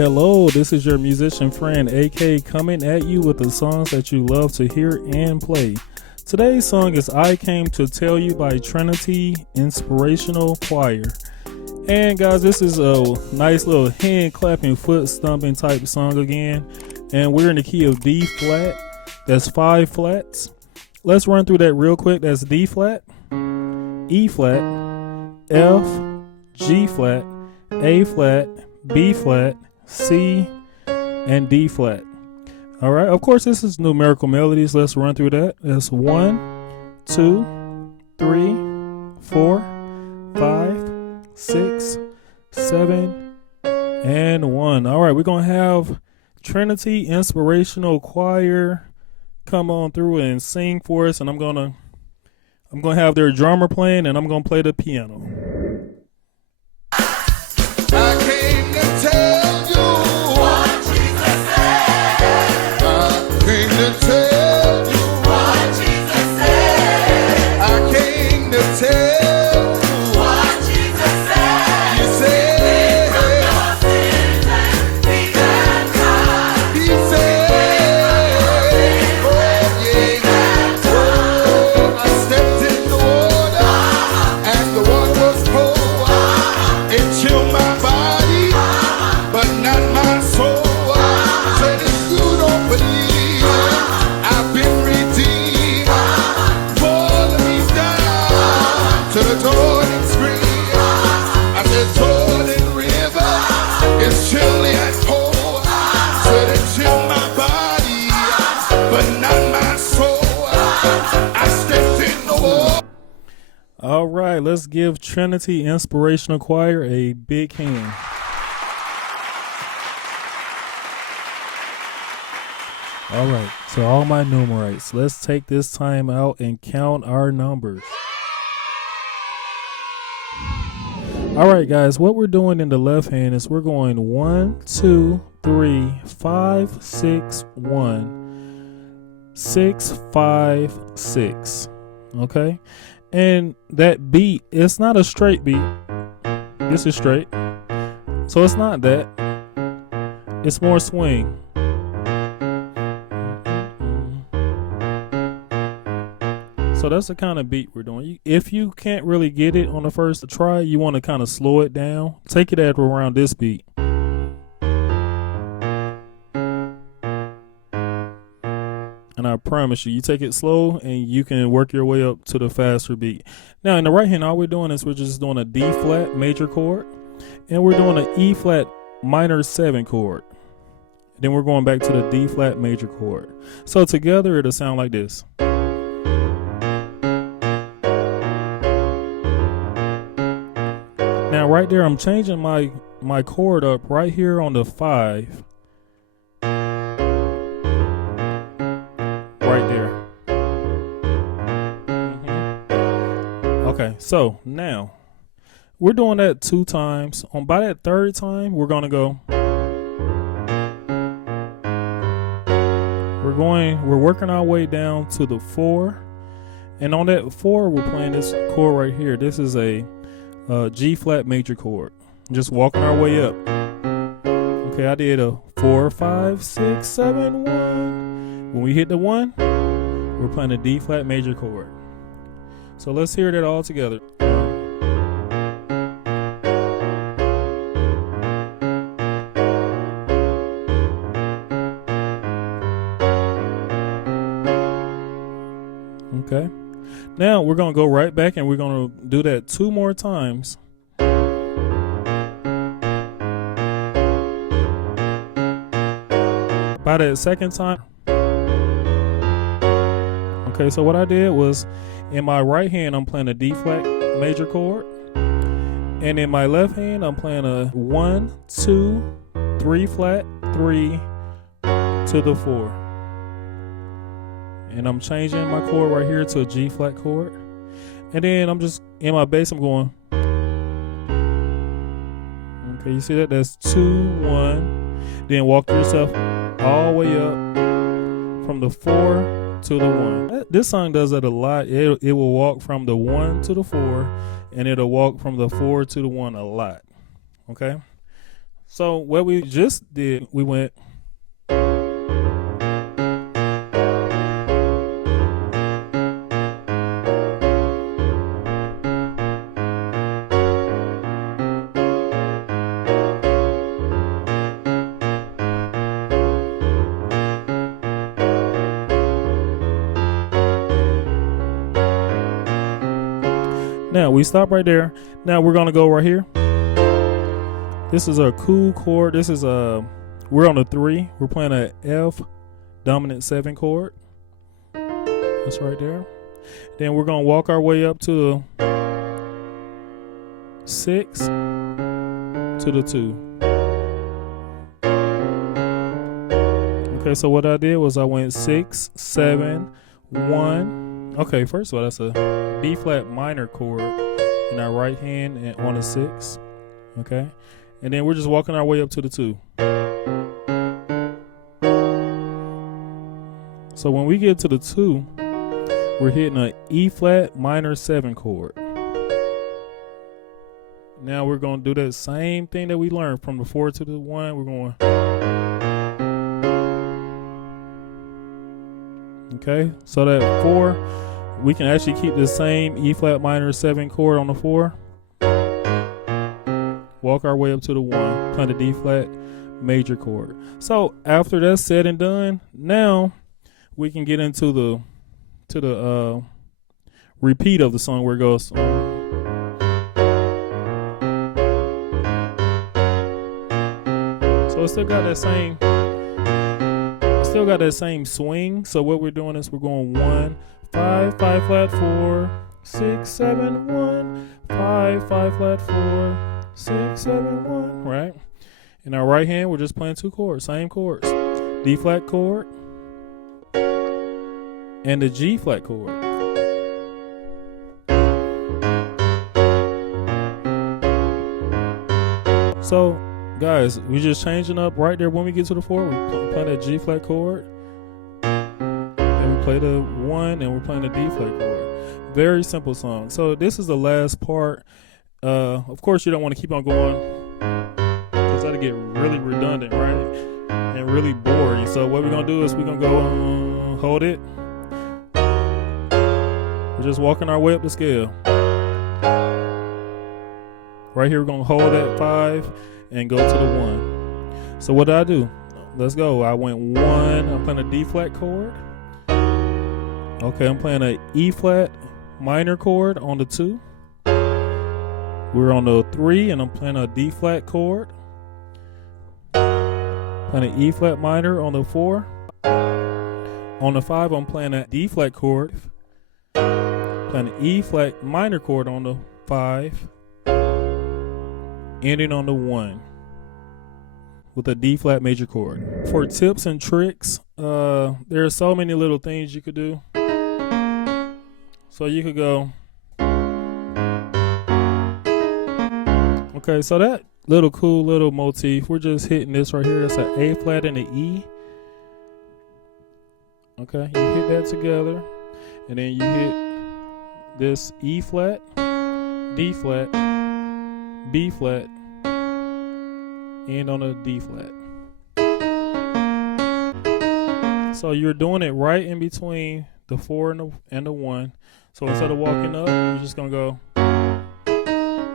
Hello, this is your musician friend AK coming at you with the songs that you love to hear and play. Today's song is I Came to Tell You by Trinity Inspirational Choir. And guys, this is a nice little hand clapping, foot stomping type song again. And we're in the key of D flat. That's 5 flats. Let's run through that real quick. That's D flat, E flat, F, G flat, A flat, B flat, C, and D flat. All right, of course, this is numerical melodies. Let's run through that. That's 1, 2, 3, 4, 5, 6, 7, and 1. All right, we're going to have Trinity Inspirational Choir come on through and sing for us, and I'm gonna have their drummer playing, and I'm gonna play the piano. I came to tell you what Jesus said. I came to tell you what Jesus said. I came to tell you what Jesus said. He said, "Take your sins and be baptized." He said, "Oh yeah, oh, I stepped in the water, and the water was cold. It chilled my body, but not my soul." Said if you don't believe, I've been redeemed. Follow me down to the Jordan stream. I said Jordan River is chilly and cold. Said it chilled my body, but not my soul. I stepped in the water. All right, let's give Trinity Inspirational Choir a big hand. All right, to all my numerites, let's take this time out and count our numbers. All right, guys, what we're doing in the left hand is we're going 1, 2, 3, 5, 6, 1, 6, 5, 6. Okay, and that beat, it's not a straight beat. This is straight, so it's not that. It's more swing. So that's the kind of beat we're doing. If you can't really get it on the first try, you want to kind of slow it down. Take it at around this beat. And I promise you, you take it slow and you can work your way up to the faster beat. Now in the right hand, all we're doing is we're just doing a D flat major chord, and we're doing an E flat minor 7 chord. Then we're going back to the D flat major chord. So together it'll sound like this. Now right there, I'm changing my chord up right here on the 5. Right there. Okay, so now we're doing that 2 times. By that 3rd time, we're gonna go. We're working our way down to the 4, and on that 4, we're playing this chord right here. This is a G flat major chord. Just walking our way up. Okay, I did a 4, 5, 6, 7, 1. When we hit the 1, we're playing a D flat major chord. So let's hear that all together. Okay. Now we're going to go right back and we're going to do that 2 more times. By that 2nd time. Okay, so what I did was in my right hand, I'm playing a D flat major chord. And in my left hand, I'm playing a 1, 2, 3 flat, 3 to the 4. And I'm changing my chord right here to a G flat chord. And then I'm just, in my bass, I'm going. Okay, you see that? That's 2, 1. Then walk yourself all the way up from the 4 to the 1. This song does that a lot. It will walk from the 1 to the 4, and it'll walk from the 4 to the 1 a lot. Okay? So what we just did, we went. Now we stop right there. Now we're gonna go right here. This is a cool chord. This is we're on a 3. We're playing a F dominant 7 chord. That's right there. Then we're gonna walk our way up to 6 to the 2. Okay, so what I did was I went 6, 7, 1. Okay, first of all, that's a B flat minor chord in our right hand and on a 6. Okay, and then we're just walking our way up to the 2. So when we get to the 2, we're hitting an E flat minor 7 chord. Now we're going to do that same thing that we learned from the 4 to the 1. We're going. Okay, so that 4, we can actually keep the same E flat minor 7 chord on the 4. Walk our way up to the 1, playing the D flat major chord. So after that's said and done, now we can get into the repeat of the song where it goes. So it's still got that same swing. So what we're doing is we're going 1, 5, 5 flat 4, 6, 7, 1, 5, 5 flat 4, 6, 7, 1, right? In our right hand, we're just playing 2 chords, same chords. D flat chord and the G flat chord. So, guys, we just changing up right there when we get to the 4. We play that G flat chord, and we play the 1, and we're playing the D flat chord. Very simple song. So this is the last part. Of course, you don't want to keep on going because that'll get really redundant, right? And really boring. So what we're gonna do is we're gonna go hold it. We're just walking our way up the scale. Right here, we're gonna hold that 5 and go to the 1. So what did I do? Let's go. I went 1. I'm playing a D flat chord. Okay, I'm playing a E flat minor chord on the 2. We're on the 3, and I'm playing a D flat chord. Playing an E flat minor on the 4. On the 5, I'm playing a D flat chord. Playing an E flat minor chord on the 5. Ending on the 1 with a D flat major chord. For tips and tricks, there are so many little things you could do. So you could go. Okay, so that little cool little motif, we're just hitting this right here. That's an A flat and an E. Okay, you hit that together, and then you hit this E flat, D flat, B flat, and on a D flat. So you're doing it right in between the 4 and the 1. So instead of walking up, you're just gonna go.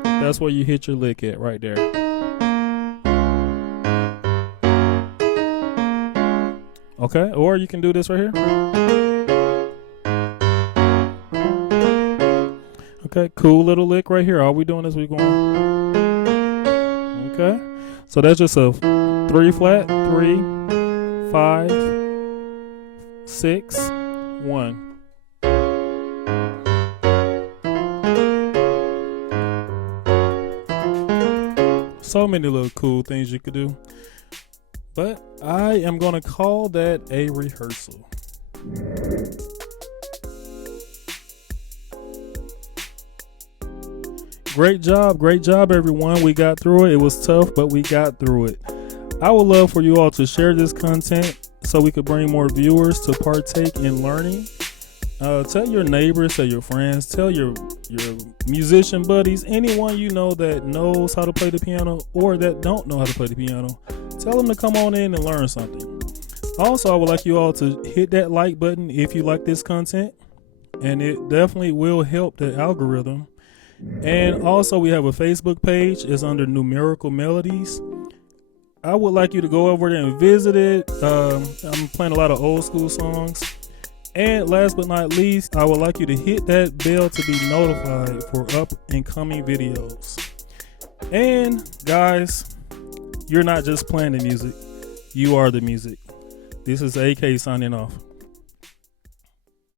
That's where you hit your lick at, right there. Okay, or you can do this right here. Okay, cool little lick right here. All we're doing is we're going. Okay, so that's just a 3 flat, 3, 5, 6, 1. So many little cool things you could do. But I am going to call that a rehearsal. Great job, everyone. We got through it. It was tough, but we got through it. I would love for you all to share this content so we could bring more viewers to partake in learning. Tell your neighbors, tell your friends, tell your musician buddies, anyone you know that knows how to play the piano or that don't know how to play the piano. Tell them to come on in and learn something. Also, I would like you all to hit that like button if you like this content, and it definitely will help the algorithm. And also, we have a Facebook page. It's under Numerical Melodies. I would like you to go over there and visit it. I'm playing a lot of old school songs. And last but not least, I would like you to hit that bell to be notified for up and coming videos. And guys, you're not just playing the music, you are the music. This is AK signing off.